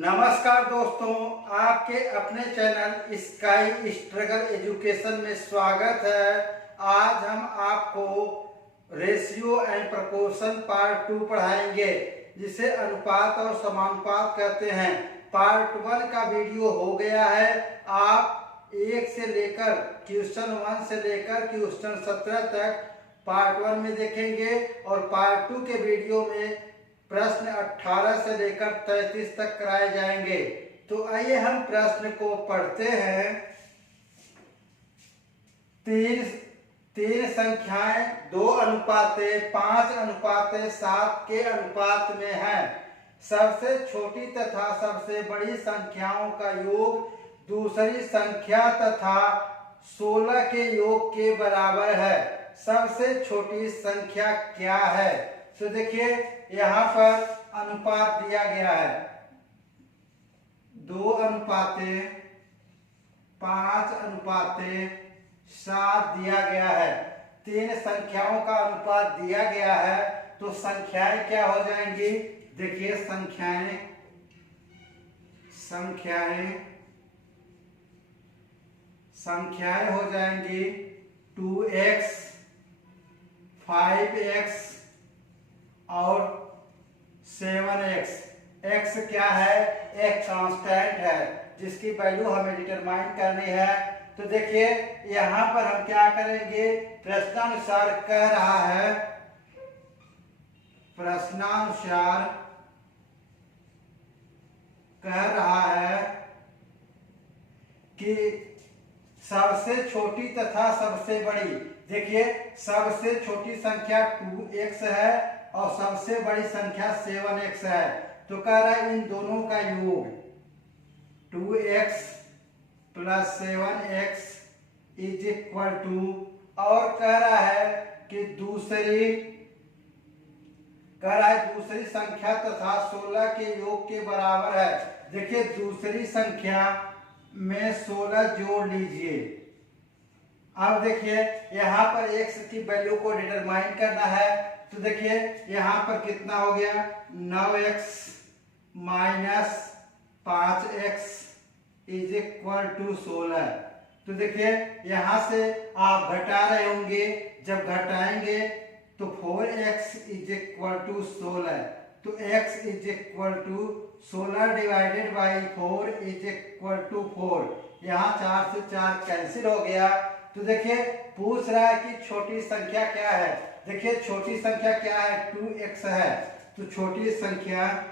नमस्कार दोस्तों, आपके अपने चैनल स्काई स्ट्रगल एजुकेशन में स्वागत है। आज हम आपको रेशियो एंड प्रोपोर्शन पार्ट 2 पढ़ाएंगे, जिसे अनुपात और समानुपात कहते हैं। पार्ट 1 का वीडियो हो गया है। आप 1 से लेकर क्वेश्चन 1 से लेकर क्वेश्चन 17 तक पार्ट 1 में देखेंगे और पार्ट 2 के वीडियो में प्रश्न 18 से लेकर 33 तक कराए जाएंगे। तो आइए हम प्रश्न को पढ़ते हैं। तीन संख्याएं 2:5:7 के अनुपात में हैं। सबसे छोटी तथा सबसे बड़ी संख्याओं का योग दूसरी संख्या तथा 16 के योग के बराबर है। सबसे छोटी संख्या क्या है? तो देखिए, यहाँ पर अनुपात दिया गया है 2:5:7 दिया गया है। तीन संख्याओं का अनुपात दिया गया है, तो संख्याएं क्या हो जाएंगी? देखिए, संख्याएं हो जाएंगी 2x 5x और 7x। x क्या है? एक कांस्टेंट है जिसकी वैल्यू हमें डिटरमाइन करनी है। तो देखिए, यहां पर हम क्या करेंगे? प्रश्नानुसार कह रहा है कि सबसे छोटी तथा सबसे बड़ी। देखिए, सबसे छोटी संख्या 2x है और सबसे बड़ी संख्या 7x है। तो कह रहा है इन दोनों का योग 2x + 7x = और कह रहा है कि दूसरी संख्या तथा 16 के योग के बराबर है। देखिए, दूसरी संख्या में 16 जोड़ लीजिए। अब देखिए, यहाँ पर x की वैल्यू को डिटरमाइन करना है। तो देखिए, यहाँ पर कितना हो गया? 9x - 5x = 16। तो देखिए, यहाँ से आप घटा रहे होंगे। जब घटाएंगे तो 4x = 16। तो x = 16 / 4 = 4। यहाँ 4 से 4 कैंसिल हो गया। तो देखिए, पूछ रहा है कि छोटी संख्या क्या है। देखिए, छोटी संख्या क्या है? 2x है। तो छोटी संख्या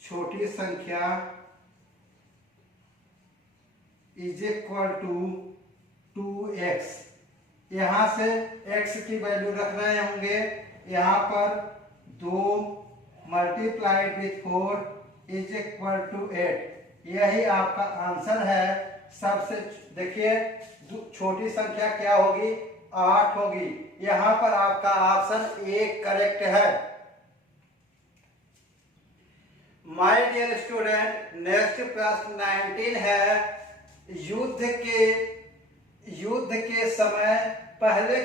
= 2x। यहां से x की वैल्यू रख रहे होंगे। यहां पर 2 × 4 = 8। यही आपका आंसर है। सबसे देखिए, छोटी संख्या क्या होगी? 8 होगी। यहां पर आपका ऑप्शन 1 करेक्ट है। माय डियर स्टूडेंट, नेक्स्ट प्रश्न 19 है। युद्ध के समय पहले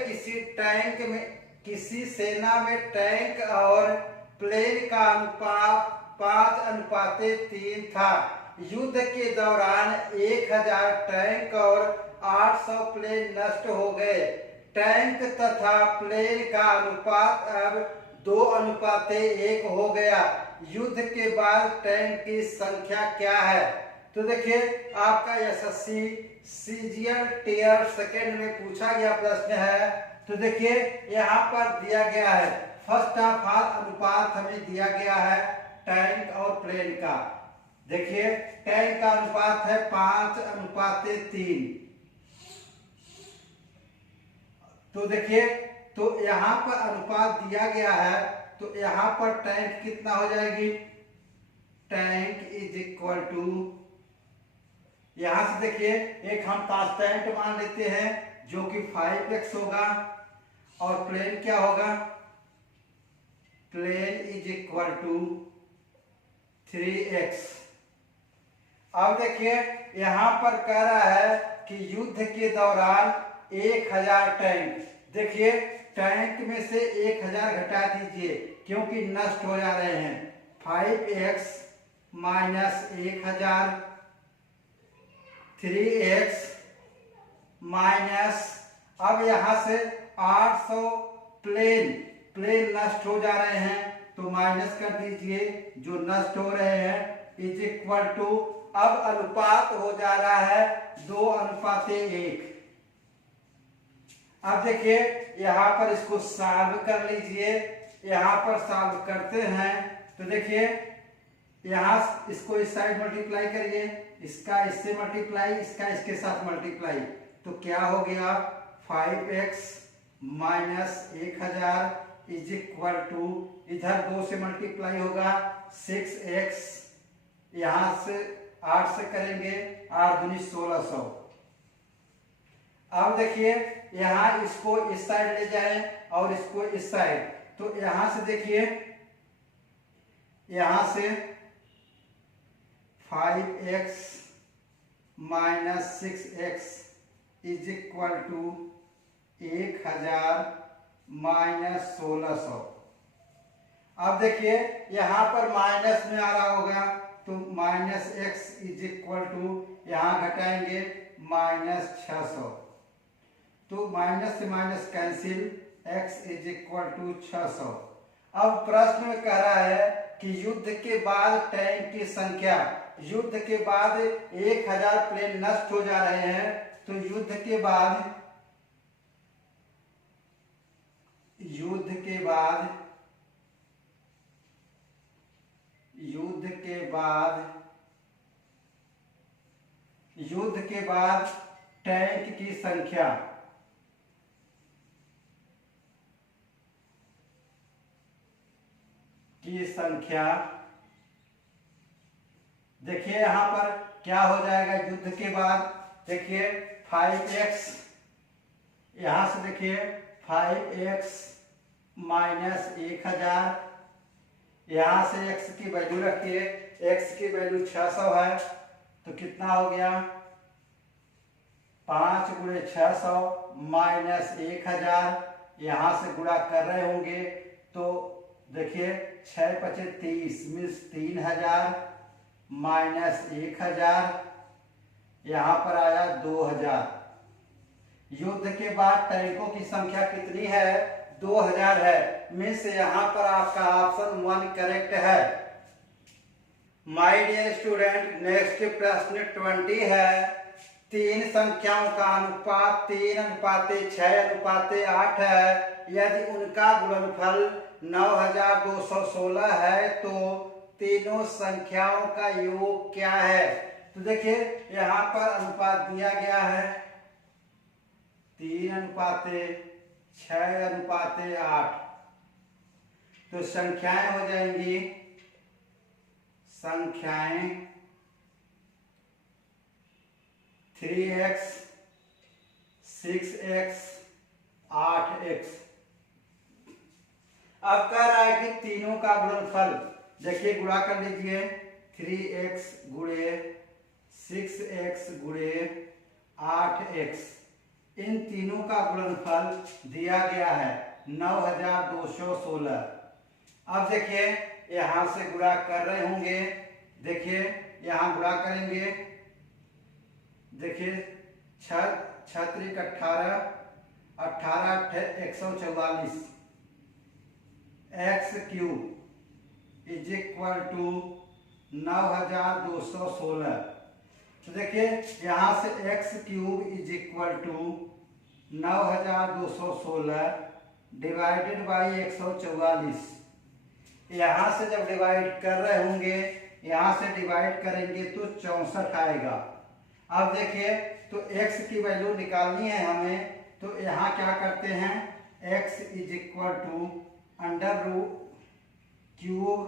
किसी सेना में टैंक और प्लेन का अनुपात 5:3 था। युद्ध के दौरान 1000 टैंक और 800 प्लेन नष्ट हो गए। टैंक तथा प्लेन का अनुपात अब 2:1 हो गया। युद्ध के बाद टैंक की संख्या क्या है? तो देखिए, आपका एसएससी सीजीएल टियर 2 में पूछा गया प्रश्न है। तो देखिए, यहाँ पर दिया गया है फर्स्ट ऑफ ऑल अनुपात हमें दिया गया है टैंक और प्लेन का। देखिए, टैंक का अनुपात है 5:3। तो देखिए, तो यहां पर अनुपात दिया गया है। तो यहां पर टैंक कितना हो जाएगी? टैंक = यहां से देखिए, एक हम कांस्टेंट मान लेते हैं जो कि 5x होगा और प्लेन क्या होगा? Plane = 3x। अब देखिए, यहां पर कह रहा है कि युद्ध के दौरान 1000 टैंक। देखिए, टैंक में से 1000 घटा दीजिए क्योंकि नष्ट हो जा रहे हैं। 5x माइनस 1000, 3x माइनस, अब यहाँ से 800 प्लेन नष्ट हो जा रहे हैं तो माइनस कर दीजिए, जो नष्ट हो रहे हैं इज इक्वल टू, अब अनुपात हो जा रहा है 2:1। अब देखिए यहाँ पर इसको सॉल्व कर लीजिए, यहाँ पर सॉल्व करते हैं तो देखिए यहाँ इसको इस साइड मल्टीप्लाई करिए, इसका इससे मल्टीप्लाई, इसका इसके साथ मल्टीप्लाई, तो क्या हो गया 5x minus 1000 is equal to, इधर 2 से मल्टीप्लाई होगा 6x, यहां से 8 से करेंगे 8 दूनी 1600। अब देखिए यहां इसको इस साइड ले जाएं और इसको इस साइड, तो यहां से देखिए यहां से 5x minus 6x is equal to 1000 minus 1600। अब देखिए यहां पर माइनस में आ रहा होगा तो minus x is equal to, यहां घटाएंगे माइनस 600, तो माइनस से minus cancel, x is equal to 600। अब प्रश्न में कह रहा है कि युद्ध के बाद टैंक की संख्या, युद्ध के बाद 1000 प्लेन नष्ट हो जा रहे हैं, तो युद्ध के बाद टैंक की संख्या, देखिए यहां पर क्या हो जाएगा युद्ध के बाद, देखिए 5x, यहां से देखिए 5x माइनस 1000, यहां से x की वैल्यू रखिए, x की वैल्यू 600 है, तो कितना हो गया 5 गुणे 600 माइनस 1000, यहां से गुणा कर रहे होंगे तो देखिए 6 × 5 = 30 मीन्स 3000 माइनस 1000, यहां पर आया 2000। युद्ध के बाद टैंकों की संख्या कितनी है 2000 है, मीन्स यहां पर आपका ऑप्शन 1 करेक्ट है। माय डियर स्टूडेंट, नेक्स्ट प्रश्न 20 है, 3 संख्याओं का अनुपात 3:6:8 है, यदि उनका गुणनफल 9216 है तो तीनों संख्याओं का योग क्या है। तो देखिए यहां पर अनुपात दिया गया है 3:6:8, तो संख्याएं हो जाएंगी, संख्याएं 3x 6x 8x। अब कह रहा है कि तीनों का गुणनफल, देखिए गुणा कर लीजिए, 3x गुणे 6x गुणे 8x, इन तीनों का गुणनफल दिया गया है 9216। अब देखिए यहां से गुणा कर रहे होंगे, देखिए यहां गुणा करेंगे, देखिए 6 × 18 18 144 x cube is equal to 9216। तो देखिए यहां से x cube is equal to 9216 divided by 144। यहां से जब डिवाइड कर रहे होंगे, यहां से डिवाइड करेंगे तो 64 आएगा। अब देखिए तो x की वैल्यू निकालनी है हमें, तो यहां क्या करते हैं, x is equal to under root cube,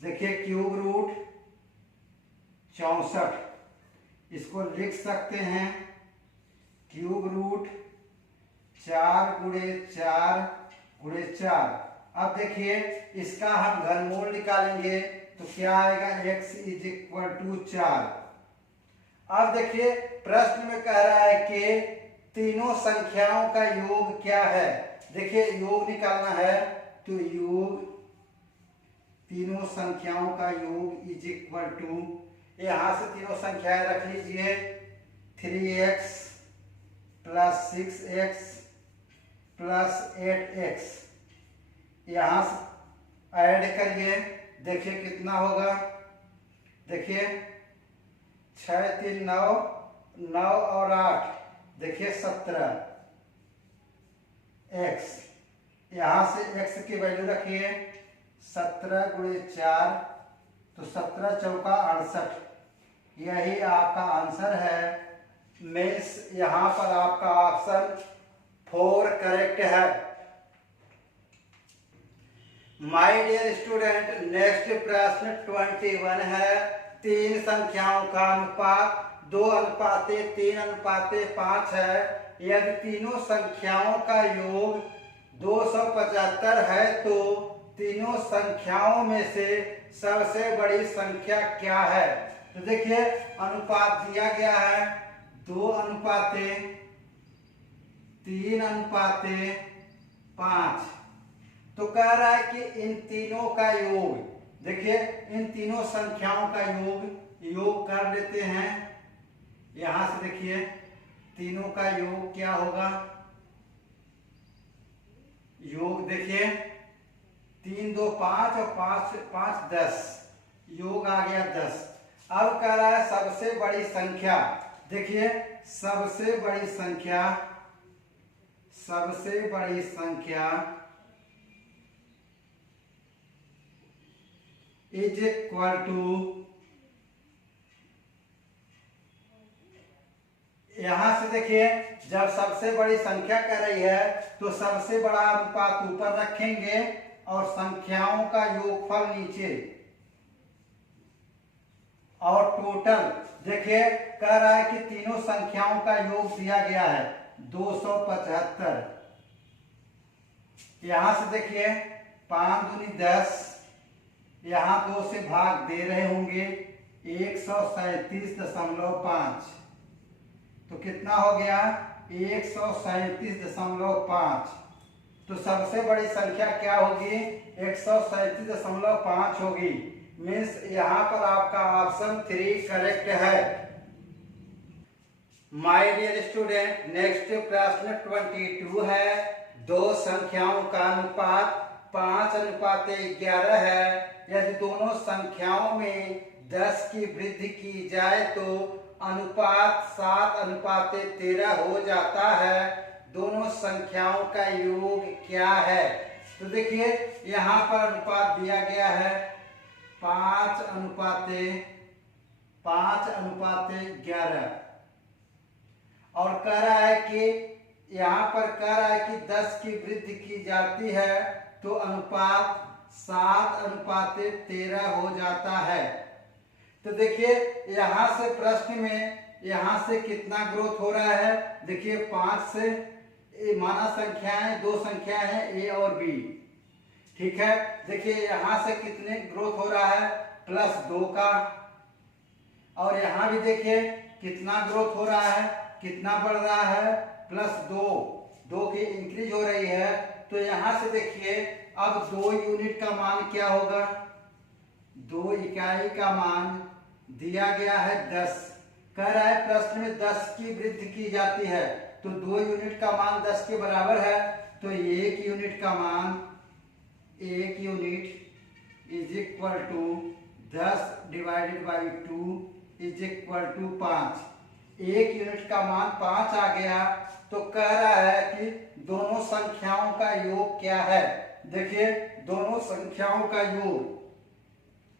देखिए क्यूब रूट 64, इसको लिख सकते हैं क्यूब रूट 4 × 4 × 4। अब देखिए इसका हम घनमूल निकालेंगे तो क्या आएगा, x इज इक्वल टू 4। अब देखिए प्रश्न में कह रहा है कि तीनों संख्याओं का योग क्या है। देखिए योग निकालना है तो योग तीनों संख्याओं का योग इज इक्वल टू, यहां से तीनों संख्याएं रख लीजिए, 3x plus 6x plus 8x, यहां से ऐड करिए, देखिए कितना होगा, देखिए 6 3 9, 9 और 8, देखिए 17 x, यहां से x की वैल्यू रखिए 17 गुणे 4, तो 17 चौका 68, यही आपका आंसर है। मीन्स यहां पर आपका ऑप्शन 4 करेक्ट है। माय डियर स्टूडेंट, नेक्स्ट प्रश्न 21 है। तीन संख्याओं का अनुपात 2:3:5 है। यदि तीनों संख्याओं का योग 275 है तो तीनों संख्याओं में से सबसे बड़ी संख्या क्या है? तो देखिए अनुपात दिया गया है 2:3:5, तो कह रहा है कि इन तीनों का योग, देखिए इन तीनों संख्याओं का योग कर लेते हैं। यहां से देखिए तीनों का योग क्या होगा, योग देखिए 3 2 5 और 5 5 10, योग आ गया 10। अब कह रहा है सबसे बड़ी संख्या, देखिए सबसे बड़ी संख्या इज इक्वल टू, यहां से देखिए जब सबसे बड़ी संख्या कह रही है तो सबसे बड़ा अनुपात ऊपर रखेंगे और संख्याओं का योगफल नीचे, और टोटल देखिए कह रहा है कि तीनों संख्याओं का योग दिया गया है 275। यहां से देखिए 5 दूनी 10, यहां 2 से भाग दे रहे होंगे 137.5, तो कितना हो गया 137.5। तो सबसे बड़ी संख्या क्या होगी 137.5 होगी। मीन्स यहां पर आपका ऑप्शन 3 करेक्ट है। माय डियर स्टूडेंट, नेक्स्ट प्रश्न 22 है। दो संख्याओं का अनुपात 5:11 है। यदि दोनों संख्याओं में 10 की वृद्धि की जाए तो अनुपात 7:13 हो जाता है। दोनों संख्याओं का योग क्या है? तो देखिए यहाँ पर अनुपात दिया गया है 5:11, और कह रहा है कि यहाँ पर कह रहा है कि 10 की वृद्धि की जाती है तो अनुपात 7:13 हो जाता है। तो देखिए यहाँ से प्रश्न में यहाँ से कितना ग्रोथ हो रहा है, देखिए 5 से माना संख्याएं, दो संख्याएं हैं ए और बी, ठीक है। देखिए यहाँ से कितने ग्रोथ हो रहा है +2 का, और यहाँ भी देखिए कितना ग्रोथ हो रहा है, कितना बढ़ रहा है +2 की इंक्रीज हो रही है। तो यहाँ से देखिए अब 2 यूनिट का मान क्या होगा, 2 इकाई का मान दिया गया है 10, कह रहा है प्रश्न में 10 की वृद्धि की जाती है तो 2 यूनिट का मान 10 के बराबर है, तो 1 यूनिट का मान 1 unit is equal to 10 divided by 2 is equal to 5। 1 unit का मान 5 आ गया। तो कह रहा है कि दोनों संख्याओं का योग क्या है। देखिए दोनों संख्याओं का योग,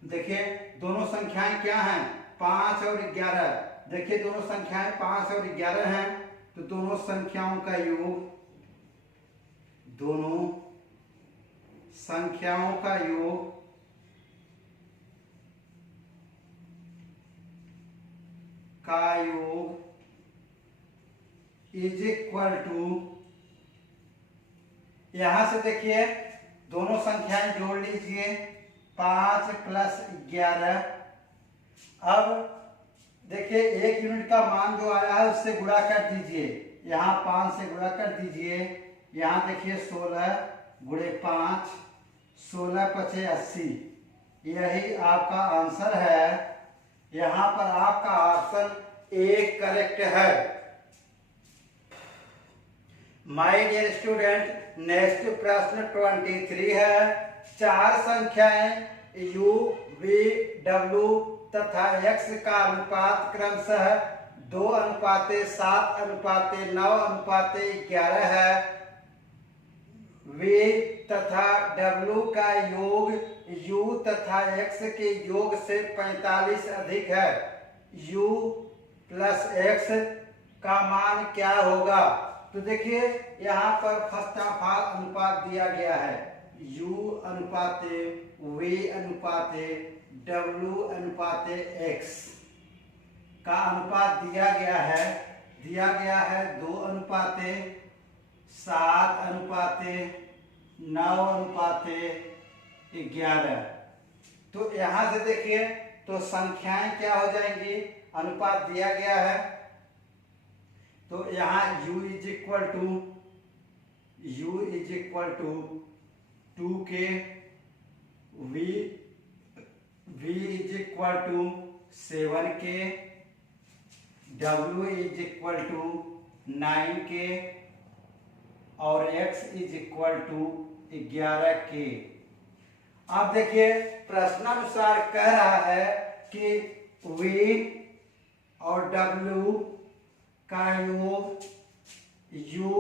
देखिए दोनों संख्याएं क्या हैं 5 और 11, देखिए दोनों संख्याएं 5 और 11 हैं, तो दोनों संख्याओं का योग, दोनों संख्याओं का योग इज इक्वल टू, यहां से देखिए दोनों संख्याएं जोड़ लीजिए 5 + 11। अब देखिए 1 यूनिट का मान जो आया है उससे गुणा कर दीजिए, यहाँ 5 से गुणा कर दीजिए, यहाँ देखिए 16 × 5, 16 × 5 = 80, यही आपका आंसर है। यहाँ पर आपका ऑप्शन ए करेक्ट है। माय डियर स्टूडेंट, नेक्स्ट प्रश्न 23 है। चार संख्याएं u, v, w तथा x का अनुपात क्रमशः 2:7:9:11 है। v तथा w का योग u तथा x के योग से 45 अधिक है। u प्लस x का मान क्या होगा? तो देखिए यहाँ पर फर्स्ट ऑफ ऑल अनुपात दिया गया है, u अनुपाते v अनुपाते w अनुपाते x का अनुपात दिया गया है 2:7:9:11। तो यहाँ से देखिए तो संख्याएं क्या हो जाएंगी, अनुपात दिया गया है तो यहाँ u is equal to 2k, v is equal to 7k, w is equal to 9k और x is equal to 11k। अब देखिए प्रश्नानुसार कह रहा है कि v और w का योग u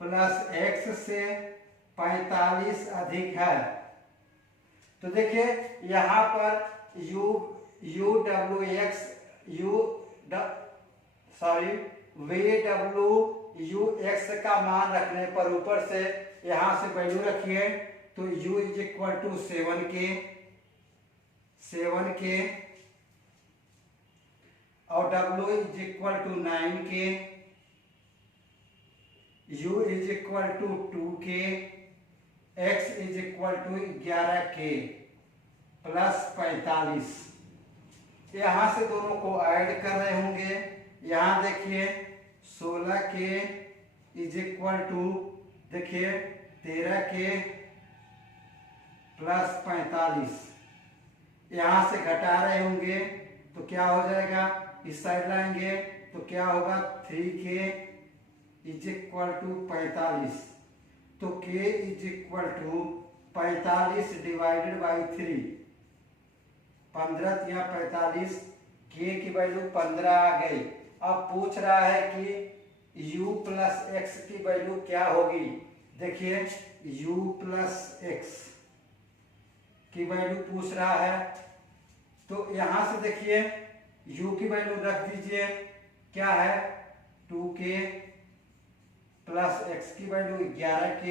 प्लस x से 45 अधिक है। तो देखिए यहाँ पर VWUX का मान रखने पर ऊपर से यहाँ से वैल्यू रखिए तो u is equal to 7k और w is equal to 9k, u is equal to 2k, x is equal to 11k plus 45। यहाँ से दोनों को ऐड कर रहे होंगे। यहाँ देखिए 16k इज इक्वल टू देखिए 13k प्लस 45। यहाँ से घटा रहे होंगे तो क्या हो जाएगा, इस साइड लाएंगे तो क्या होगा 3k इज इक्वल टू 45। तो k is equal to 45 divided by 3, 15 या 45, k की वैल्यू 15 आ गई। अब पूछ रहा है कि u प्लस x की वैल्यू क्या होगी। देखिए u प्लस x की वैल्यू पूछ रहा है तो यहाँ से देखिए u की वैल्यू रख दीजिए, क्या है 2k प्लस x की वैल्यू 11k,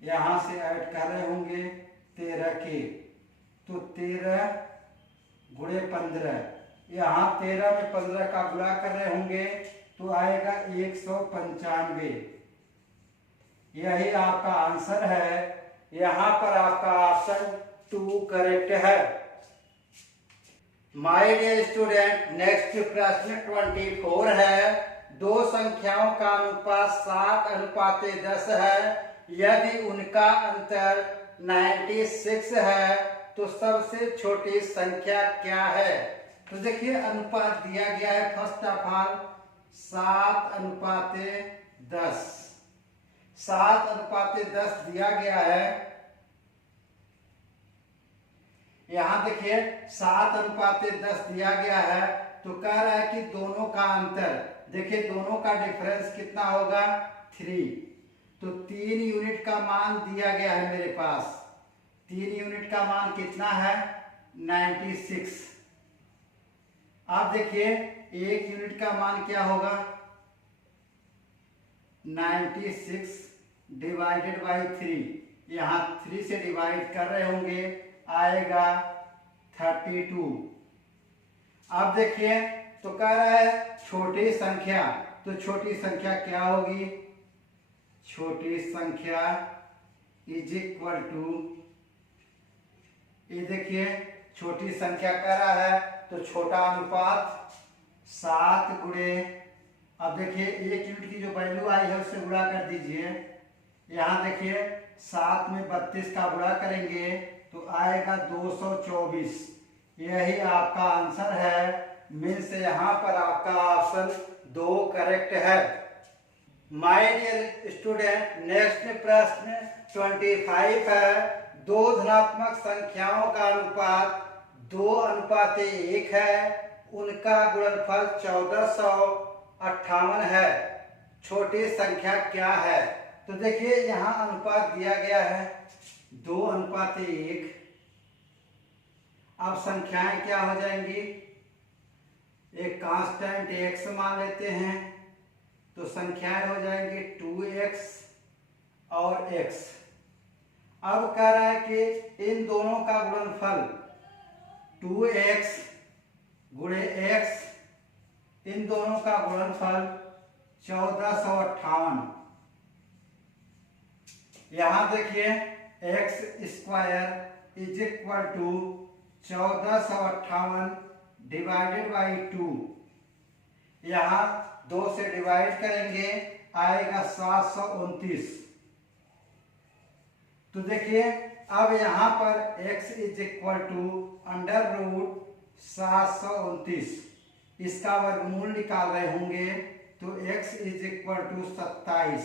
यहाँ से ऐड कर रहे होंगे 13k, तो 13 गुणे 15, यहाँ 13 में 15 का गुणा कर रहे होंगे तो आएगा 195। यही आपका आंसर है। यहाँ पर आपका ऑप्शन 2 करेक्ट है। माय डियर स्टूडेंट, नेक्स्ट प्रश्न 24 है। दो संख्याओं का अनुपात 7:10 है। यदि उनका अंतर 96 है तो सबसे छोटी संख्या क्या है? तो देखिए अनुपात दिया गया है फर्स्ट ऑफ ऑल 7:10। 7:10 दिया गया है। यहाँ देखिए 7:10 दिया गया है तो कह रहा है कि दोनों का अंतर, देखिए दोनों का डिफरेंस कितना होगा 3। तो 3 यूनिट का मान दिया गया है मेरे पास। 3 यूनिट का मान कितना है 96। अब देखिए 1 यूनिट का मान क्या होगा 96 डिवाइडेड बाई 3, यहाँ 3 से डिवाइड कर रहे होंगे आएगा 32। अब देखिए तो कह रहा है छोटी संख्या, तो छोटी संख्या क्या होगी, छोटी संख्या इज इक्वल टू, ये देखिए छोटी संख्या कह रहा है तो छोटा अनुपात 7 गुणे, अब देखिए 1 यूनिट की जो वैल्यू आई है उससे गुणा कर दीजिए। यहाँ देखिए 7 में 32 का गुणा करेंगे तो आएगा 224। यही आपका आंसर है। मीन्स यहाँ पर आपका ऑप्शन 2 करेक्ट है। माय डियर स्टूडेंट, नेक्स्ट प्रश्न 25 है। दो धनात्मक संख्याओं का अनुपात 2:1 है, उनका गुणनफल 1458 है, छोटी संख्या क्या है? तो देखिए यहाँ अनुपात दिया गया है 2:1। अब संख्याएं क्या हो जाएंगी? एक कांस्टेंट x मान लेते हैं, तो संख्याएं हो जाएंगी 2x और x। अब कह रहा है कि इन दोनों का गुणनफल 2x गुणे x, इन दोनों का गुणनफल 1458। यहां देखिए x square is equal to 1458 divided by 2। यहां 2 से डिवाइड करेंगे, आएगा 729। तो देखिए अब यहां पर x is equal to under root 729, इसका वर्गमूल निकाल रहे होंगे, तो x इज इक्वल टू 27।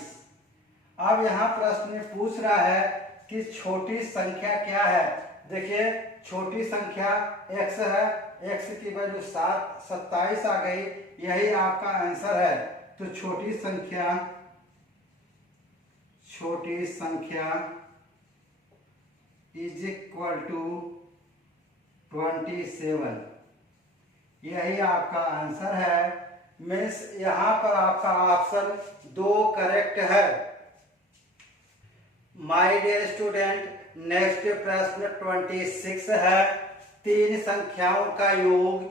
अब यहाँ प्रश्न में पूछ रहा है कि छोटी संख्या क्या है। देखिए छोटी संख्या x है, x की वैल्यू 27 आ गई, यही आपका आंसर है। तो छोटी संख्या इज इक्वल टू 27, यही आपका आंसर है। मीन्स यहाँ पर आपका ऑप्शन 2 करेक्ट है। माय डियर स्टूडेंट, नेक्स्ट प्रश्न 26 है। 3 संख्याओं का योग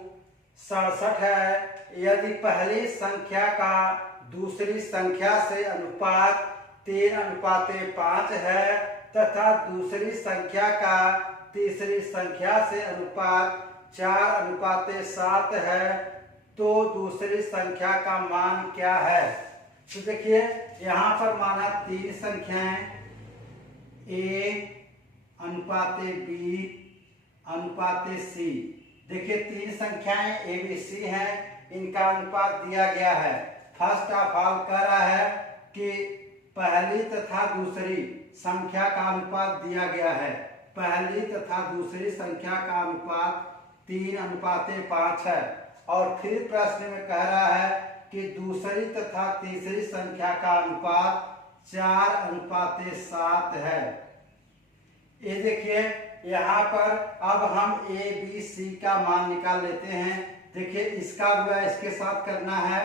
67 है, यदि पहली संख्या का दूसरी संख्या से अनुपात 3:5 है तथा दूसरी संख्या का तीसरी संख्या से अनुपात 4:7 है, तो दूसरी संख्या का मान क्या है? तो देखिए यहाँ पर माना 3 संख्याएं A:B:C। देखिए 3 संख्याएं ABC हैं, इनका अनुपात दिया गया है। फर्स्ट ऑफ ऑल कह रहा है कि पहली तथा दूसरी संख्या का अनुपात दिया गया है। पहली तथा दूसरी संख्या का अनुपात 3:5 है। और फिर प्रश्न में कह रहा है कि दूसरी तथा तीसरी संख्या का अनुपात 4:7 है। ये देखिए यहाँ पर अब हम ABC का मान निकाल लेते हैं। देखिए इसका गुणा इसके साथ करना है,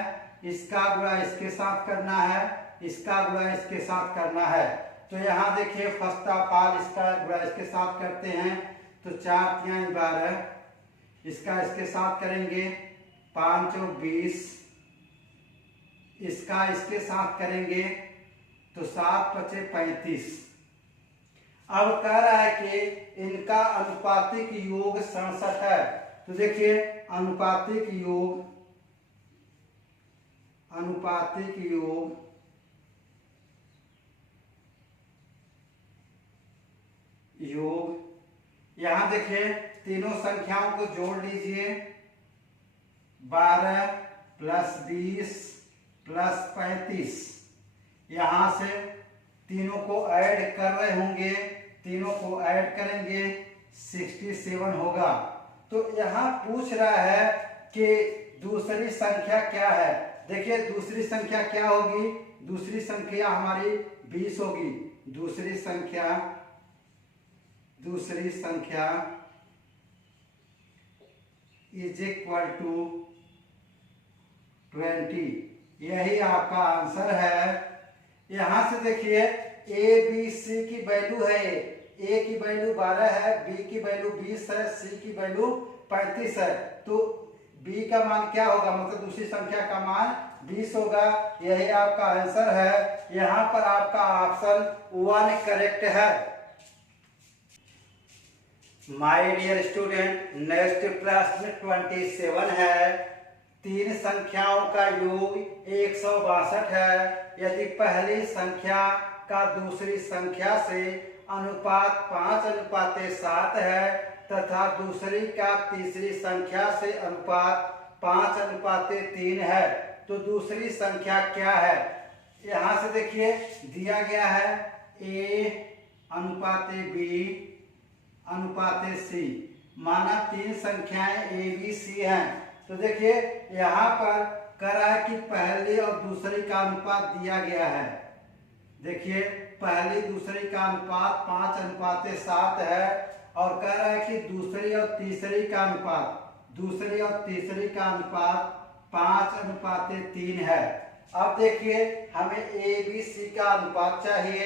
इसका गुणा इसके साथ करना है, इसका गुणा इसके साथ करना है। तो यहाँ देखिए फर्स्ट ऑफ ऑल इसका गुणा इसके साथ करते हैं, तो 4×3=12, इसका इसके साथ करेंगे 5×20, इसका इसके साथ करेंगे तो 7×5=35। अब कह रहा है कि इनका अनुपातिक योग 67 है। तो देखिए अनुपातिक योग यहां देखिए तीनों संख्याओं को जोड़ लीजिए, 12 + 20 + 35। यहां से तीनों को ऐड कर रहे होंगे, तीनों को ऐड करेंगे 67 होगा। तो यहाँ पूछ रहा है कि दूसरी संख्या क्या है। देखिए दूसरी संख्या क्या होगी? दूसरी संख्या हमारी 20 होगी। दूसरी संख्या इज इक्वल टू 20, यही आपका आंसर है। यहां से देखिए ABC की वैल्यू है, A की वैल्यू 12 है, B की वैल्यू 20 है, C की वैल्यू 35 है। तो B का मान क्या होगा? मतलब दूसरी संख्या का मान 20 होगा, यही आपका आंसर है। यहाँ पर आपका ऑप्शन 1 करेक्ट है। माय डियर स्टूडेंट, नेक्स्ट प्रश्न 27 है। 3 संख्याओं का योग 162 है, यदि पहली संख्या का दूसरी संख्या से अनुपात 5:7 है तथा दूसरी का तीसरी संख्या से अनुपात 5:3 है। तो दूसरी संख्या क्या है? यहाँ से देखिए दिया गया है A/B/C, माना 3 संख्याएं ABC हैं। तो देखिए यहाँ पर कह रहा है कि पहली और दूसरी का अनुपात दिया गया है। देखिए पहली दूसरी का अनुपात 5:7 है और कह रहा है कि दूसरी और तीसरी का अनुपात 5:3 है। अब देखिए हमें ABC का अनुपात चाहिए,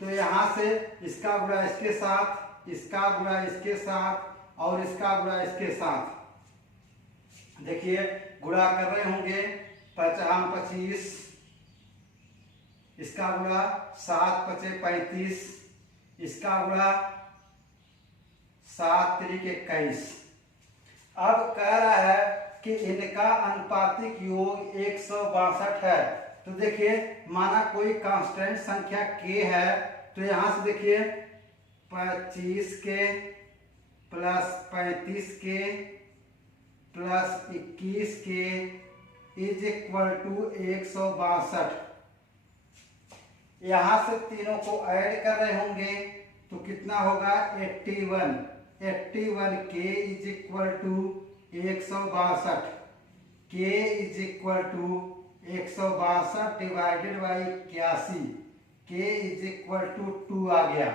तो यहाँ से इसका गुणा इसके साथ, इसका गुणा इसके साथ और इसका गुणा इसके साथ। देखिए गुणा कर रहे होंगे 5×5, इसका गुणा 7×5=35, इसका गुणा 7×3=21। अब कह रहा है कि इनका अनुपातिक योग 162 है। तो देखिए माना कोई कांस्टेंट संख्या k है, तो यहाँ से देखिए 25k plus 35k plus 21k is equal to 162। यहाँ से तीनों को ऐड कर रहे होंगे तो कितना होगा 81k is equal to 162। k is equal to 162 divided by 81, k is equal to 2 आ गया।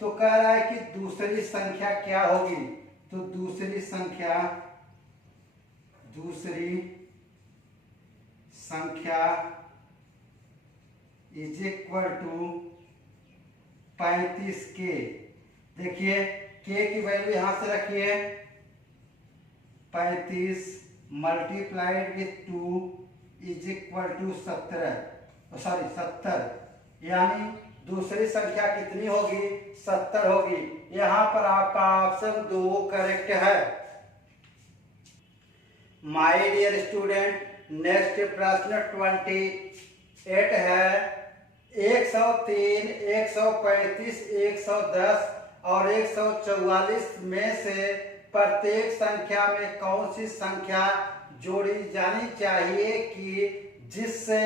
तो कह रहा है कि दूसरी संख्या क्या होगी? तो दूसरी संख्या इज इक्वल टू 35k। देखिए k की वैल्यू यहां से रखिए 35 multiplied with 2 is equal to 70, यानी दूसरी संख्या कितनी होगी? 70 होगी। यहाँ पर आपका ऑप्शन 2 करेक्ट है। माय डियर स्टूडेंट, नेक्स्ट प्रश्न 28 है। 103, 135, 110 और 144 में से प्रत्येक संख्या में कौन सी संख्या जोड़ी जानी चाहिए कि जिससे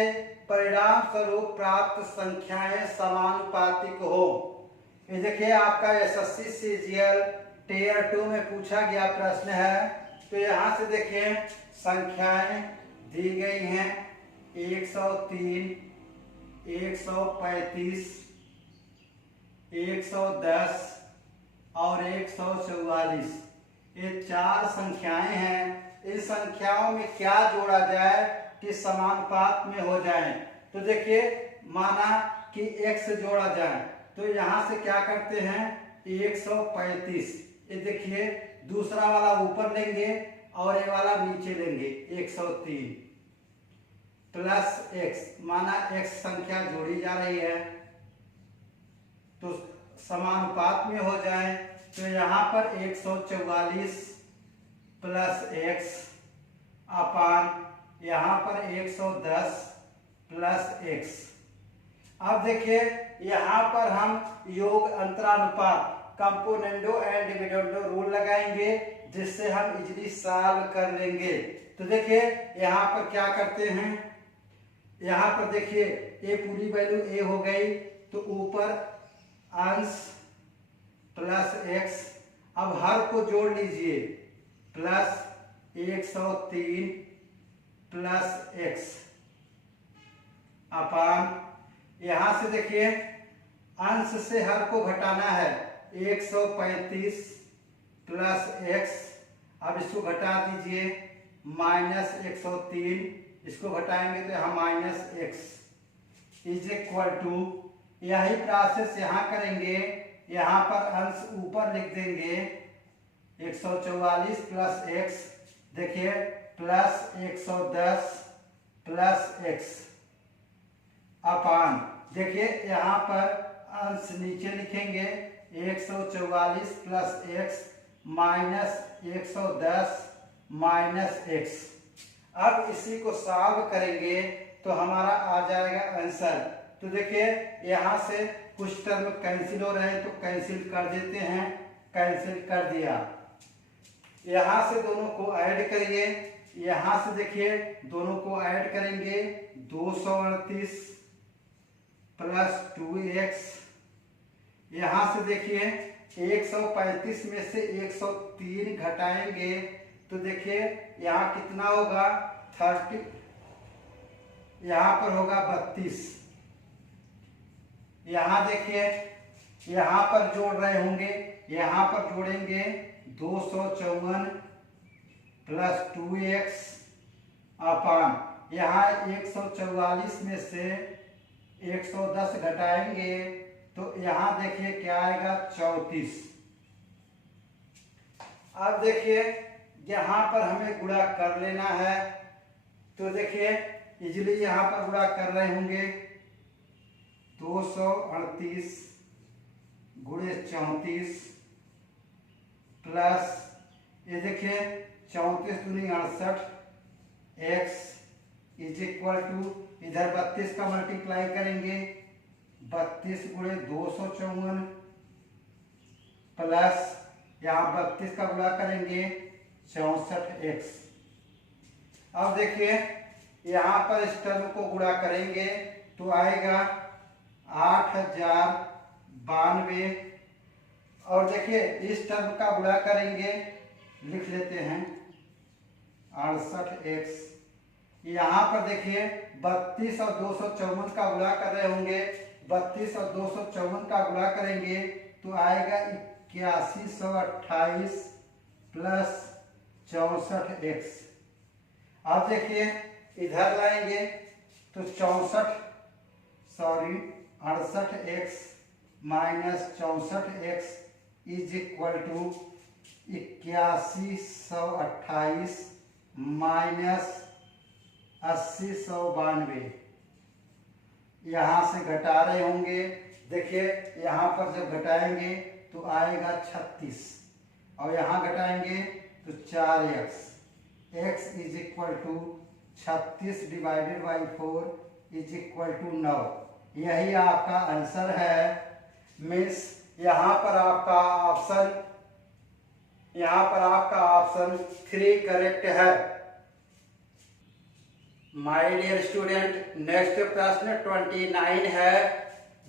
परिणाम स्वरूप प्राप्त संख्याएं समानुपातिक हो? ये देखिए आपका एसएससी सीजीएल टियर 2 में पूछा गया प्रश्न है। तो यहाँ से देखिए संख्याएं दी गई हैं 103, 135, 110 और 144। ये 4 संख्याएं हैं। इन संख्याओं में क्या जोड़ा जाए कि समानुपात में हो जाए? तो देखिए माना कि x जोड़ा जाए, तो यहाँ से क्या करते हैं 135। ये देखिए दूसरा वाला ऊपर लेंगे और ये वाला नीचे लेंगे 103 प्लस x, माना x संख्या जोड़ी जा रही है तो समानुपात में हो जाए। तो यहाँ पर 144 प्लस x अपान यहाँ पर 110 प्लस x। अब देखिए यहाँ पर हम योग अंतरानुपात कंपोनेंडो एंड डिविडेंडो रूल लगाएंगे, जिससे हम इजीली सॉल्व कर लेंगे। तो देखिए यहाँ पर क्या करते हैं, यहाँ पर देखिए a पूरी वैल्यू a हो गई, तो ऊपर अंश प्लस x। अब हर को जोड़ लीजिए प्लस 103 प्लस x अपान यहां से देखिए अंश से हर को घटाना है 135 प्लस x। अब इसको घटा दीजिए माइनस 103, इसको घटाएंगे तो यहाँ minus x is equal to, यही प्रोसेस यहाँ करेंगे। यहाँ पर अंश ऊपर लिख देंगे 144 प्लस x, देखिए प्लस 110 प्लस x अपान, देखिए यहाँ पर अंश नीचे लिखेंगे 144 plus x minus 110 minus x। अब इसी को सॉल्व करेंगे तो हमारा आ जाएगा आंसर तो देखिए यहाँ से कुछ टर्म कैंसिल हो रहे हैं तो कैंसिल कर देते हैं, कैंसिल कर दिया। यहाँ से दोनों को ऐड करिए, यहाँ से देखिए दोनों को ऐड करेंगे 238 प्लस 2x, यहाँ से देखिए 135 में से 103 घटाएंगे तो देखिए यहाँ कितना होगा 30, यहाँ पर होगा 32। यहाँ देखिए यहाँ पर जोड़ रहे होंगे, यहाँ पर जोड़ेंगे 254 प्लस 2x अपान यहाँ 144 में से 110 घटाएंगे तो यहाँ देखिए क्या आएगा 34। अब देखिए यहाँ पर हमें गुणा कर लेना है तो देखिए इजीली यहाँ पर गुणा कर रहे होंगे 238 गुणे 34 प्लस ये देखिए 34 दूनी 68 x इज इक्वल टू इधर 32 का मल्टीप्लाई करेंगे 32 गुणे 254 प्लस यहाँ 32 का गुणा करेंगे 64x। अब देखिए यहाँ पर इस टर्म को गुणा करेंगे तो आएगा 8092 और देखिए इस टर्म का गुणा करेंगे, लिख लेते हैं 68x। यहाँ पर देखिए 32 और 254 का गुणा कर रहे होंगे, 32 और 254 का गुणा करेंगे तो आएगा 8128 प्लस 64x। अब देखिए इधर लाएंगे तो 68x minus 64x is equal to 8128 minus 8092। यहाँ से घटा रहे होंगे, देखिए यहाँ पर जब घटाएंगे तो आएगा 36 और यहाँ घटाएंगे तो 4x, x is equal to 36 divided by 4 is equal to 9। यही आपका आंसर है। मीन्स यहाँ पर आपका ऑप्शन 3 करेक्ट है। माय डियर स्टूडेंट, नेक्स्ट प्रश्न 29 है।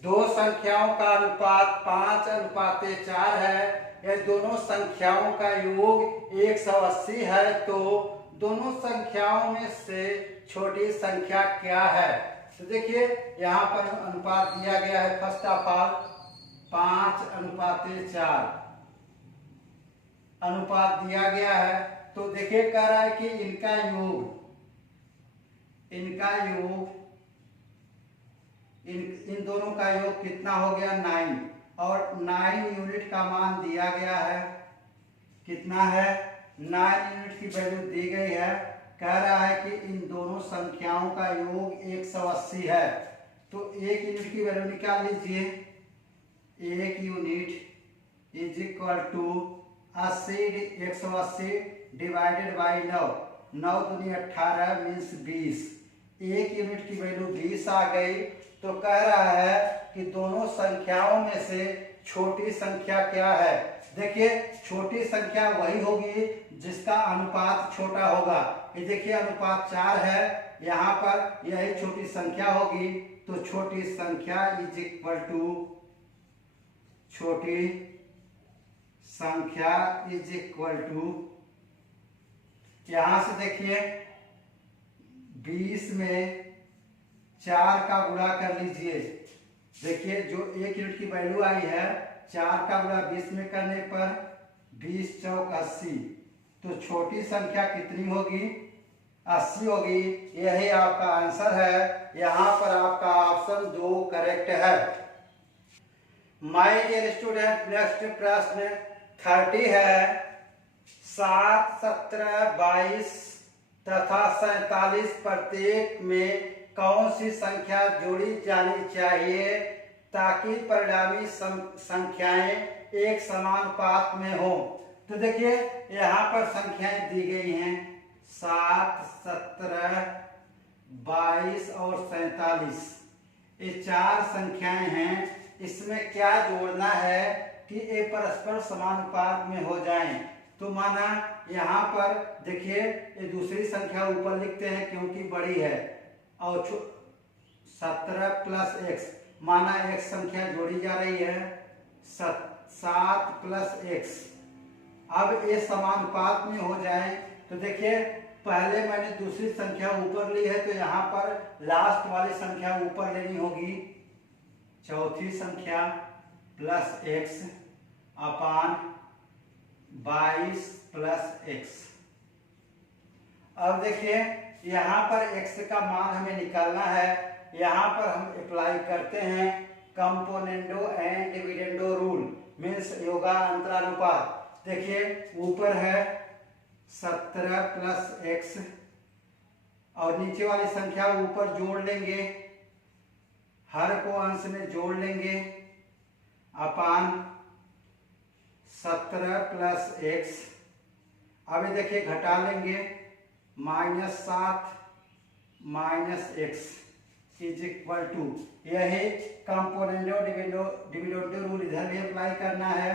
दो संख्याओं का अनुपात 5:4 है। यह दोनों संख्याओं का योग 180 है तो दोनों संख्याओं में से छोटी संख्या क्या है? तो देखिए यहाँ पर अनुपात दिया गया है। फर्स्ट ऑफ ऑल 5:4 अनुपात दिया गया है तो देखिए कह रहा है कि इनका योग इन दोनों का योग कितना हो गया 9 और 9 यूनिट का मान दिया गया है। कितना है 9 यूनिट की वैल्यू दी गई है। कह रहा है कि इन दोनों संख्याओं का योग 180 है तो 1 यूनिट की वैल्यू निकाल लीजिए। 1 unit is equal to 180 divided by 9, 9 दूनी 18 मीन्स 20। 1 यूनिट की वैल्यू 20 आ गई तो कह रहा है कि दोनों संख्याओं में से छोटी संख्या क्या है? देखिए छोटी संख्या वही होगी जिसका अनुपात छोटा होगा। ये देखिए अनुपात 4 है, यहाँ पर यही छोटी संख्या होगी तो छोटी संख्या इज इक्वल टू यहाँ से देखिए 20 में 4 का गुणा कर लीजिए। देखिए जो 1 यूनिट की वैल्यू आई है 4 का गुणा 20 में करने पर 20 चौक 80 तो छोटी संख्या कितनी होगी 80 होगी। यही आपका आंसर है। यहाँ पर आपका ऑप्शन 2 करेक्ट है। माय डियर स्टूडेंट, नेक्स्ट प्रश्न 30 है। 7, 17, 22 तथा 47 प्रत्येक में कौन सी संख्या जोड़ी जानी चाहिए ताकि परिणामी संख्याएं एक समानुपात में हो? तो देखिए यहाँ पर संख्याएं दी गई हैं 7, 17, 22 और 47। ये चार संख्याएं हैं, इसमें क्या जोड़ना है कि ये परस्पर समानुपात में हो जाएं। तो माना यहाँ पर देखिए ये दूसरी संख्या ऊपर लिखते हैं क्योंकि बड़ी है, और 17 प्लस x, माना x संख्या जोड़ी जा रही है 7 प्लस x। अब ये समानुपात में हो जाए तो देखिए पहले मैंने दूसरी संख्या ऊपर ली है तो यहाँ पर लास्ट वाली संख्या ऊपर लेनी होगी, चौथी संख्या प्लस x अपान 22 प्लस x। अब देखिए यहाँ पर x का मान हमें निकालना है, यहाँ पर हम अप्लाई करते हैं componendo and dividendo rule, means योगा अंतरानुपात। देखिए ऊपर है 17 प्लस x और नीचे वाली संख्या ऊपर जोड़ लेंगे, हर को अंश में जोड़ लेंगे अपान 17 प्लस x। अब देखिए घटा लेंगे -7 minus x is equal to, यही कंपोनेंडो डिविडेंडो रूल इधर भी अप्लाई करना है,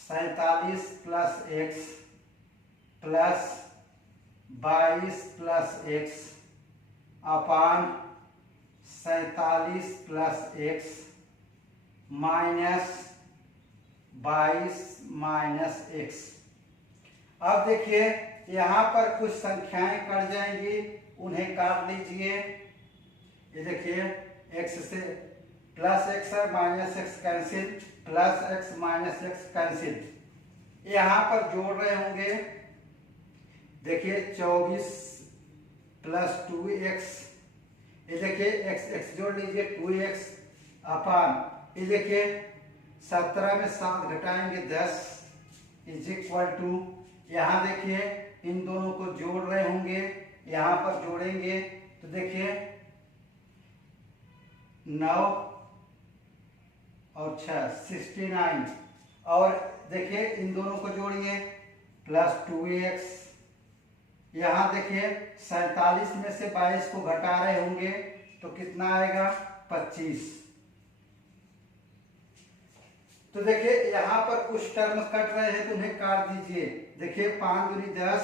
47 plus x plus 22 plus x upon 47 plus x minus 22 minus x। अब देखिए यहाँ पर कुछ संख्याएं कट जाएंगी, उन्हें काट लीजिए। ये देखिए x से प्लस x है, minus x cancel, plus x minus x cancel. यहाँ पर जोड़ रहे होंगे, देखिए 24 प्लस 2x, ये देखिए x जोड़ लीजिए 2x अपान, ये देखिए 17 में 7 घटाएंगे 10 इज इक्वल टू, यहाँ देखिए इन दोनों को जोड़ रहे होंगे, यहाँ पर जोड़ेंगे तो देखिए 9 और 6 69, और देखिए इन दोनों को जोड़िए प्लस 2x, यहाँ देखिए 47 में से 22 को घटा रहे होंगे तो कितना आएगा 25। तो देखिए यहाँ पर कुछ टर्म कट रहे हैं तो उन्हें काट दीजिए। देखिए 5 दूनी 10,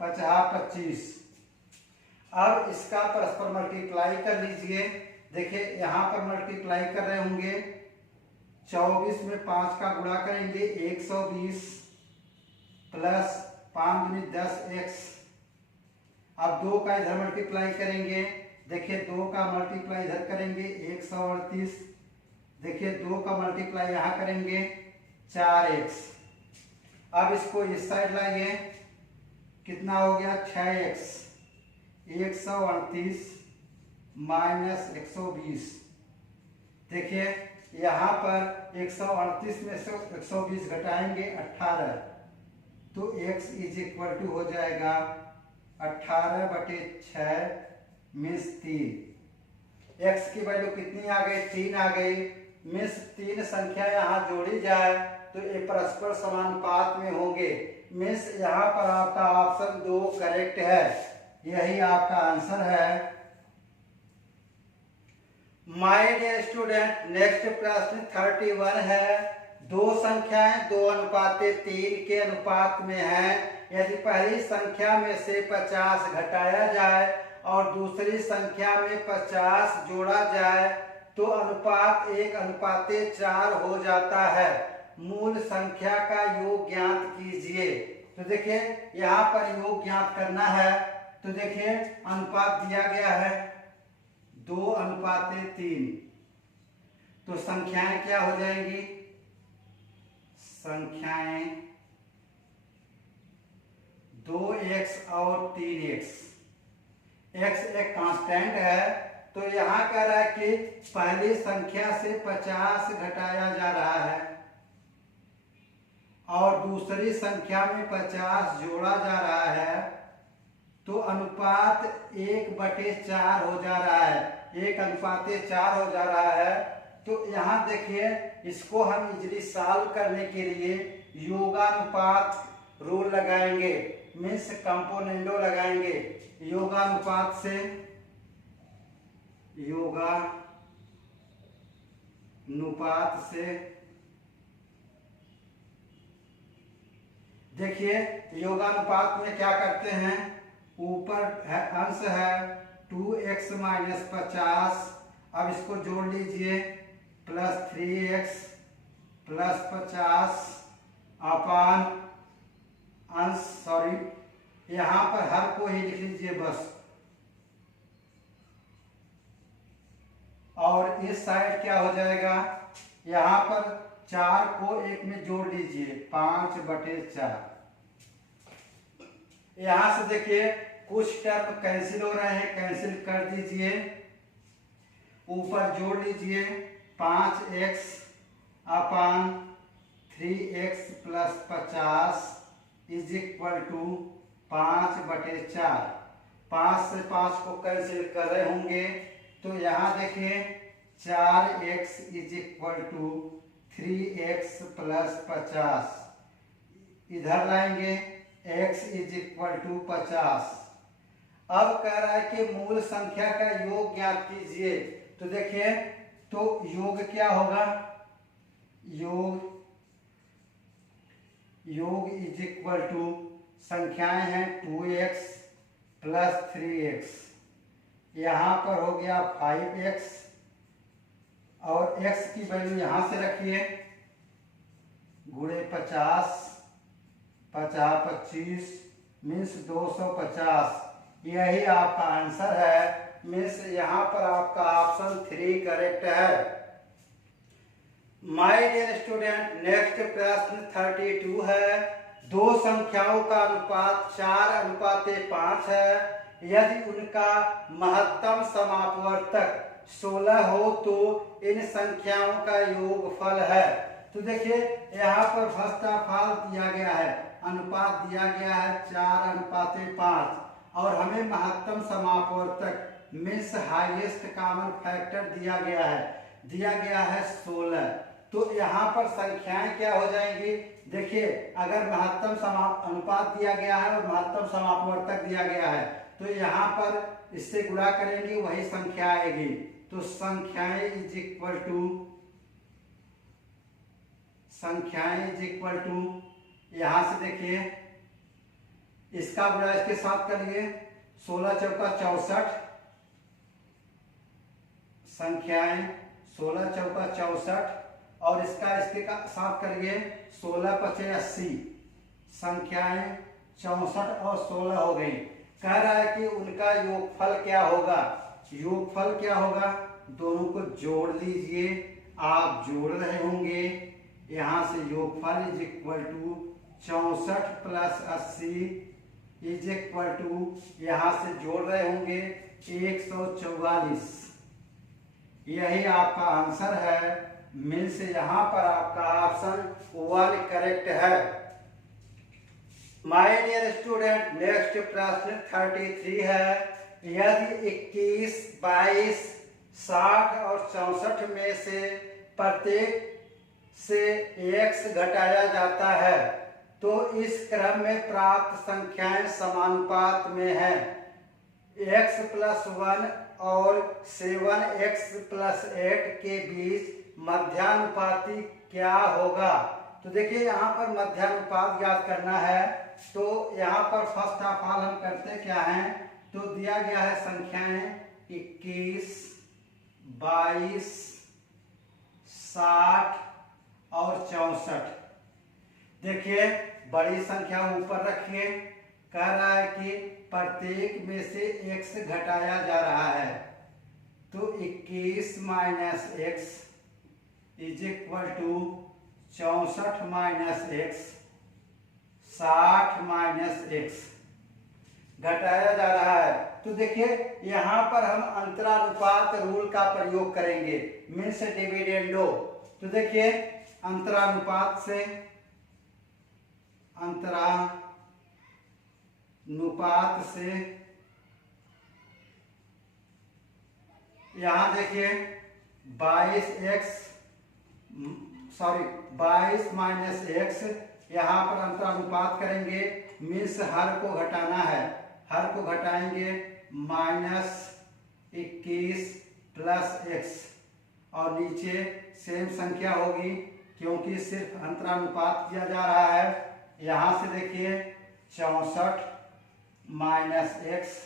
50 25। अब इसका परस्पर मल्टीप्लाई कर लीजिए। देखिए यहाँ पर मल्टीप्लाई कर रहे होंगे, 24 में 5 का गुणा करेंगे 120 प्लस 5 दूनी 10x। अब 2 का इधर मल्टीप्लाई करेंगे, देखिए 2 का मल्टीप्लाई इधर करेंगे 138, देखिए 2 का मल्टीप्लाई यहाँ करेंगे 4x। अब इसको इस साइड लाइए, कितना हो गया 6x, 138 माइनस 120। देखिए यहाँ पर 138 में से 120 घटाएंगे 18, तो x इज इक्वल टू हो जाएगा 18/6 मीन्स 3। x की वैल्यू कितनी आ गई 3 आ गई, मीन्स 3 संख्या यहाँ जोड़ी जाए तो ये परस्पर समानुपात में होंगे। मीन्स यहाँ पर आपका ऑप्शन 2 करेक्ट है, यही आपका आंसर है। माय डियर स्टूडेंट, नेक्स्ट प्रश्न 31 है। दो संख्याएं 2:3 के अनुपात में हैं। यदि पहली संख्या में से 50 घटाया जाए और दूसरी संख्या में 50 जोड़ा जाए तो अनुपात 1:4 हो जाता है। मूल संख्या का योग ज्ञात कीजिए। तो देखिए यहाँ पर योग ज्ञात करना है, तो देखिए अनुपात दिया गया है 2:3, तो संख्याएं क्या हो जाएंगी, संख्याएं 2x और 3x। x एक कांस्टेंट है, तो यहाँ कह रहा है कि पहली संख्या से 50 घटाया जा रहा है और दूसरी संख्या में 50 जोड़ा जा रहा है, तो अनुपात 1/4 हो जा रहा है, 1:4 हो जा रहा है। तो यहाँ देखिए इसको हम इजली सॉल्व करने के लिए योगानुपात रूल लगाएंगे, मीन्स कंपोनेंडो लगाएंगे। योगानुपात से योगानुपात अनुपात से देखिए योगानुपात में क्या करते हैं, ऊपर है अंश है 2x माइनस 50, अब इसको जोड़ लीजिए प्लस 3x प्लस 50 अपान अंश, सॉरी यहाँ पर हर को ही लिख लीजिए बस, और इस साइड क्या हो जाएगा, यहाँ पर 4 को 1 में जोड़ लीजिए 5/4। यहां से देखिए कुछ टर्म कैंसिल हो रहे हैं, कैंसिल कर दीजिए, ऊपर जोड़ लीजिए 5x upon 3x plus 50 is equal to 5/4। 5 से 5 को कैंसिल कर रहे होंगे तो यहाँ देखिए 4x is equal to 3x plus 50, इधर लाएंगे x इज इक्वल टू 50। अब कह रहा है कि मूल संख्या का योग ज्ञात कीजिए, तो देखिए तो योग क्या होगा, योग इज इक्वल टू संख्याएं हैं 2x प्लस 3x, यहाँ पर हो गया 5x और x की वैल्यू यहां से रखिए, गुणे 50 50 25 मीन्स 250, यही आपका आंसर है, मीन्स यहाँ पर आपका ऑप्शन 3 करेक्ट है। माय डियर स्टूडेंट, नेक्स्ट प्रश्न 32 है। दो संख्याओं का अनुपात 4:5 है, यदि उनका महत्तम समापवर्तक 16 हो तो इन संख्याओं का योगफल है। तो देखिए यहाँ पर फर्स्ट ऑफ ऑल दिया गया है, अनुपात दिया गया है 4:5 और हमें महत्तम समापवर्तक मीन्स हाईएस्ट कॉमन फैक्टर दिया गया है 16। तो यहाँ पर संख्याएं क्या हो जाएंगी, देखिए अगर महत्तम अनुपात दिया गया है और महत्तम समापवर्तक दिया गया है तो यहाँ पर इससे गुणा करेंगे वही संख्या आएगी, तो संख्याएं इज इक्वल टू यहां से देखिए इसका गुणा इसके साथ करिए 16 चौका 64, संख्याएं 16 चौका 64 और इसका इसके साथ करिए 16 पचे 80, संख्याएं 64 और 16 हो गई। कह रहा है कि उनका योगफल क्या होगा, योगफल क्या होगा, दोनों को जोड़ लीजिए, आप जोड़ रहे होंगे, यहां से योगफल is equal to 64 plus 80 is equal to यहां से जोड़ रहे होंगे 144, यही आपका आंसर है, मीन्स यहां पर आपका ऑप्शन 1 करेक्ट है। माय डियर स्टूडेंट, नेक्स्ट प्रश्न 33 है। यदि 21, 22, 60 और 64 में से प्रत्येक से x घटाया जाता है तो इस क्रम में प्राप्त संख्याएं समानुपात में हैं। x + 1 और 7x + 8 के बीच मध्यानुपाती क्या होगा। तो देखिए यहाँ पर मध्यानुपात ज्ञात करना है, तो यहाँ पर फर्स्ट ऑफ ऑल हम करते क्या हैं, तो दिया गया है संख्याएं 21, 22, 60 और 64। देखिए बड़ी संख्या ऊपर रखिए, कह रहा है कि प्रत्येक में से x घटाया जा रहा है, तो 21 minus x is equal to 64 minus x, 60 minus x घटाया जा रहा है। तो देखिए यहाँ पर हम अंतरानुपात रूल का प्रयोग करेंगे, मीन्स डिविडेंडो। तो देखिए अंतरानुपात से यहाँ देखिए 22 माइनस x, यहाँ पर अंतरानुपात करेंगे, मीन्स हर को घटाना है, हर को घटाएंगे -21 प्लस x और नीचे सेम संख्या होगी क्योंकि सिर्फ अंतरानुपात किया जा रहा है। यहाँ से देखिए 64 minus X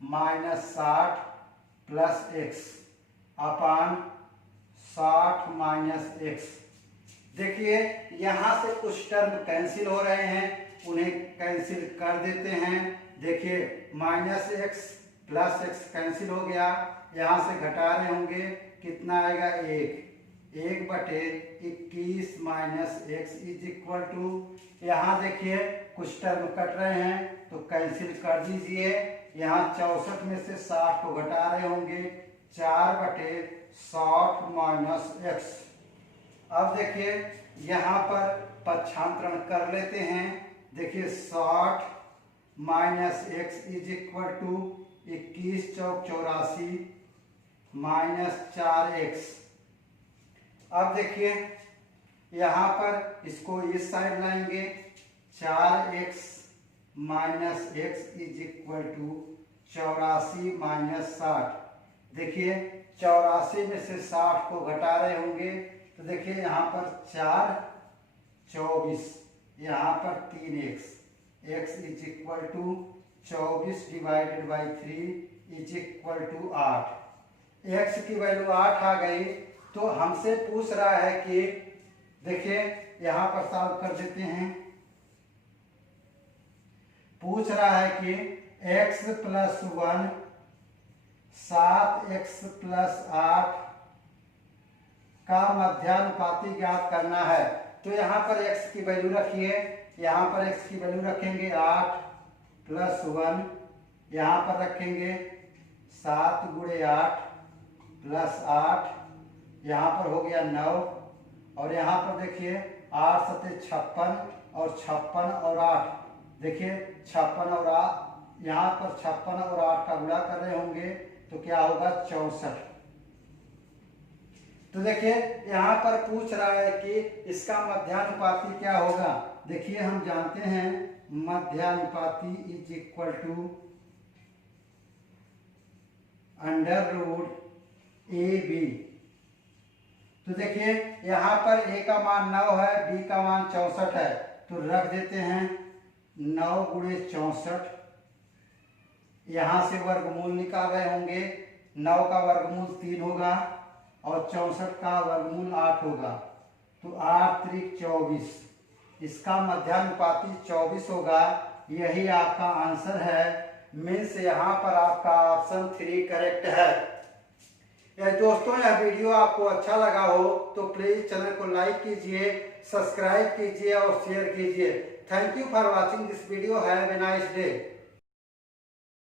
minus 60 plus X upon 60 minus X. देखिए यहाँ से कुछ टर्म कैंसिल हो रहे हैं, उन्हें कैंसिल कर देते हैं। देखिए minus x plus x cancel हो गया, यहाँ से घटा रहे होंगे, कितना आएगा 1 बटे 21 minus x is equal to, यहाँ देखिए कुछ टर्म कट रहे हैं तो कैंसिल कर दीजिए। यहाँ 64 में से 60 को घटा रहे होंगे, 4 बटे 60 माइनस एक्स। अब देखिए यहाँ पर पक्षांतरण कर लेते हैं। देखिए 60 minus x is equal to 21 चौक 84 माइनस 4x। अब देखिए यहाँ पर इसको इस साइड लाएंगे, 4x minus x is equal to 84 minus 60। देखिए 84 में से 60 को घटा रहे होंगे तो देखिए यहाँ पर 4 24, यहाँ पर 3x, x is equal to 24 divided by 3 is equal to 8। x की वैल्यू 8 आ गई तो हमसे पूछ रहा है कि देखिए यहाँ पर सॉल्व कर देते हैं। पूछ रहा है कि x प्लस 1 7x प्लस 8 का मध्यानुपाती ज्ञात करना है। तो यहाँ पर x की वैल्यू रखिए, यहाँ पर x की वैल्यू रखेंगे 8 प्लस 1, यहाँ पर रखेंगे 7 गुणे 8 प्लस 8, यहाँ पर हो गया 9, और यहाँ पर देखिए 8 सते 56 और 56 और 8, देखिए 56 और 8, यहाँ पर 56 और 8 का गुणा कर रहे होंगे तो क्या होगा 64। तो देखिए यहाँ पर पूछ रहा है कि इसका मध्यानुपाती क्या होगा। देखिए हम जानते हैं मध्यानुपाती is equal to under root A B. तो देखिए यहाँ पर a का मान 9 है, b का मान 64 है, तो रख देते हैं 9 गुणे 64। यहाँ से वर्गमूल निकाल रहे होंगे, 9 का वर्गमूल 3 होगा और 64 का वर्गमूल 8 होगा, तो 8 त्रिक 24, इसका मध्यानुपाती 24 होगा। यही आपका आंसर है। मीन्स यहाँ पर आपका ऑप्शन 3 करेक्ट है। दोस्तों यह वीडियो आपको अच्छा लगा हो तो प्लीज चैनल को लाइक कीजिए, सब्सक्राइब कीजिए और शेयर कीजिए। Thank you for watching this video. Have a nice day.